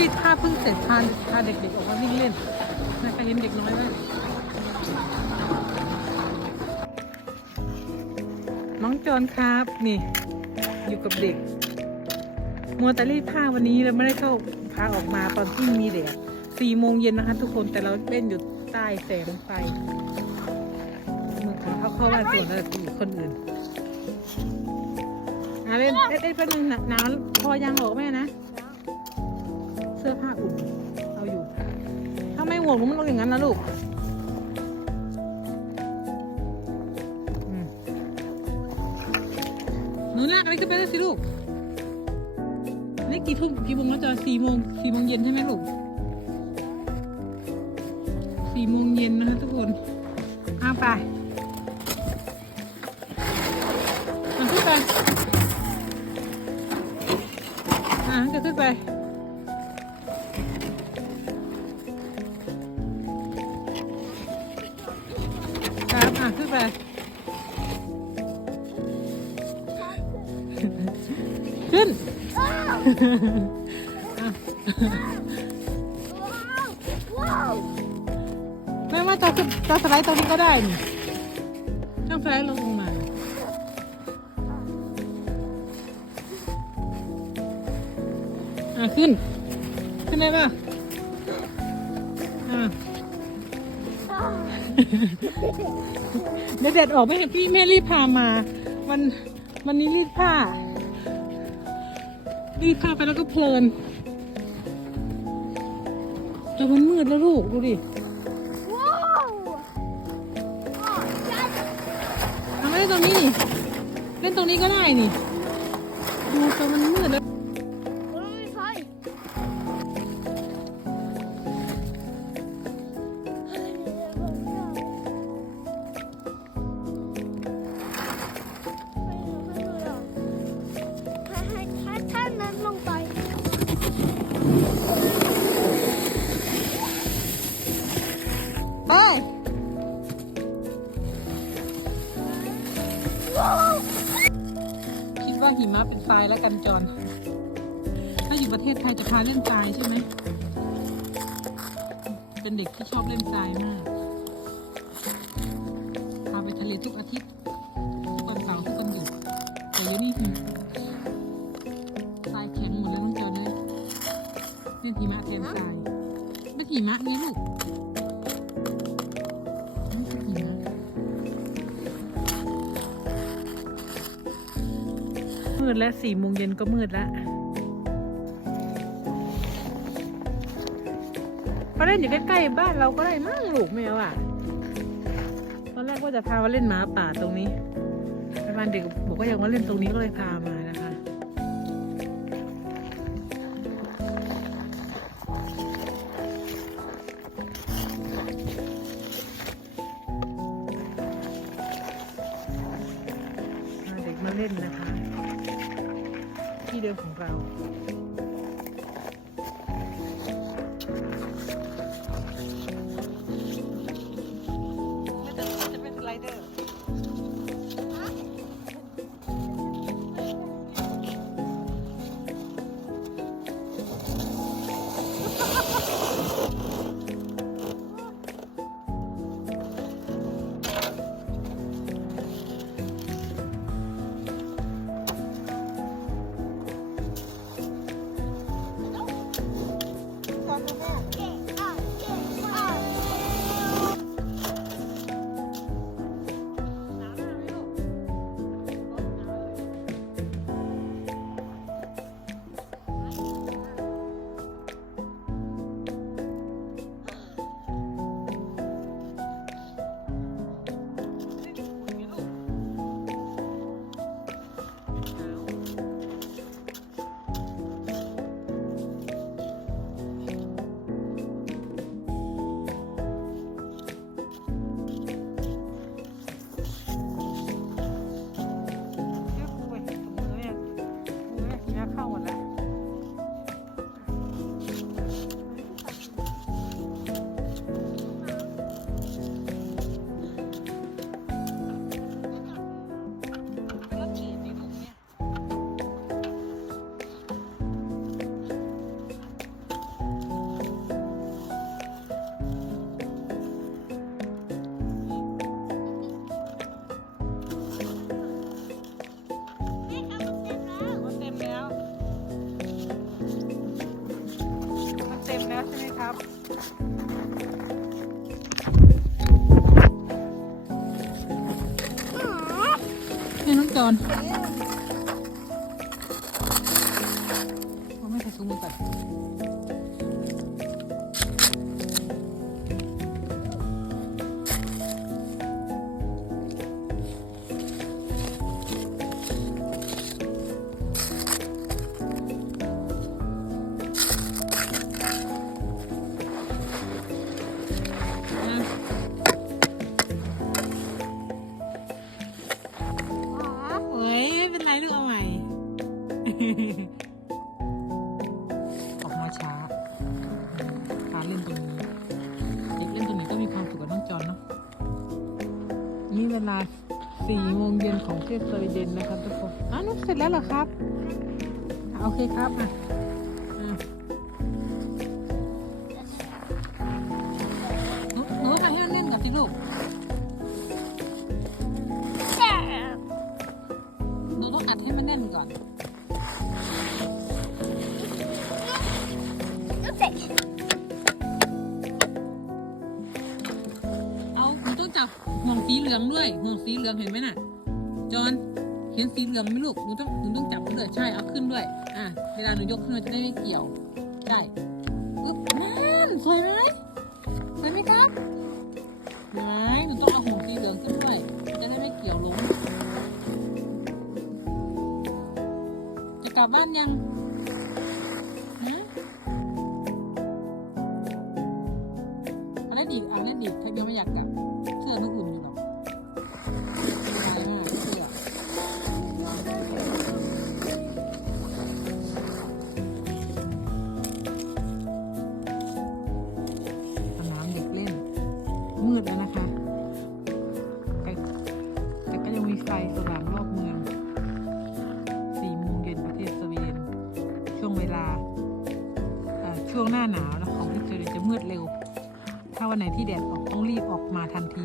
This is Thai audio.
รีดผ้าเพิ่งเสร็จพาพาเด็กๆออกมาวิ่งเล่นนะคะเห็นเด็กน้อยไหมน้องจอนครับนี่ อยู่กับเด็กมัวแต่รีดผ้าวันนี้เราไม่ได้เข้าพาออกมาตอนที่มีแดดสี่โมงเย็นนะคะทุกคนแต่เราเล่นอยู่ใต้แสงไฟเมื่อเขาเข้าบ้านส่วนแล้วอีกคนอื่นอะเล่นเล่นเล่นแป๊บนึงหนาวหนาวพอยังบอกแม่นะ เสื้อผ้าอุ่นเอาอยู่ทำไม่หมวกมันลงอย่างนั้นนะลูกหนูลากอะไรขึ้นไปได้สิลูก นี่กี่ทุ่มกี่โมงแล้วจะสี่โมงสี่โมงเย็นใช่ไหมลูกสี่โมงเย็นนะคะทุกคนเอาไปเอาขึ้นไปอะจะขึ้นไป ขึ้นว้าวแม่ว่าจะขึ้นจะสไลด์ตรงนี้ก็ได้นี่ต้องสไลด์ลงลงมาอะขึ้น ขึ้นได้ป่ะอะเดี๋ยวเด็ดออกไม่เห็นพี่แม่รีบพามาวัน วันนี้รีดผ้า รีดผ้าไปแล้วก็เพลิน แต่มันมืดแล้วลูก ดูดิทำไมเล่นตรงนี้นี่ เล่นตรงนี้ก็ได้นี่ ดูแต่มันมืดแล้ว ว่าหิมะเป็นทรายแล้วกันจอนถ้าอยู่ประเทศไทยจะพาเล่นทรายใช่ไหม เป็นเด็กที่ชอบเล่นทรายมาก พาไปทะเลทุกอาทิตย์ทุกวันเสาร์ทุกวันหยุดแต่เดี๋ยวนี้หิมทรายแข็งหมดแล้วน้องจอนเลยเล่นหิมะแทนทรายไม่หิมะนี่ลูก มืดแล้วสี่โมงเย็นก็มืดแล้วมาเล่นอยู่ใกล้ๆบ้านเราก็ได้มั่งลูกแมวอะ ตอนแรกว่าจะพามาเล่นหมาป่าตรงนี้แต่บ้านเด็กบอกว่าอยากมาเล่นตรงนี้ก็เลยพามา มาเล่นนะคะ ที่เดิมของเรา ก่อนไม่ใส่ถุงมือก่อน ลาสี่โมงเย็นของเทศสวีเดนนะครับทุกคนอ้าวนุ๊กเสร็จแล้วเหรอครับ โอเคครับอะ ด้วยห่วงสีเหลืองเห็นไหมน่ะ จอนเห็นสีเหลืองไหมลูกหนูต้องหนูต้องจับมันด้วยใช่เอาขึ้นด้วย อะเวลาหนูยกขึ้นมันจะได้ไม่เกี่ยวใช่อึ๊บนั่นสวยไหมสวยไหมครับไหนหนูต้องเอาห่วงสีเหลืองขึ้นด้วยจะได้ไม่เกี่ยวลงจะกลับบ้านยัง มีไฟสว่างรอบเมืองสี่โมงเย็นประเทศสวีเดนช่วงเวลา ช่วงหน้าหนาวนะของที่สวีเดนจะมืดเร็ว ถ้าวันไหนที่แดดออกต้องรีบออกมาทันที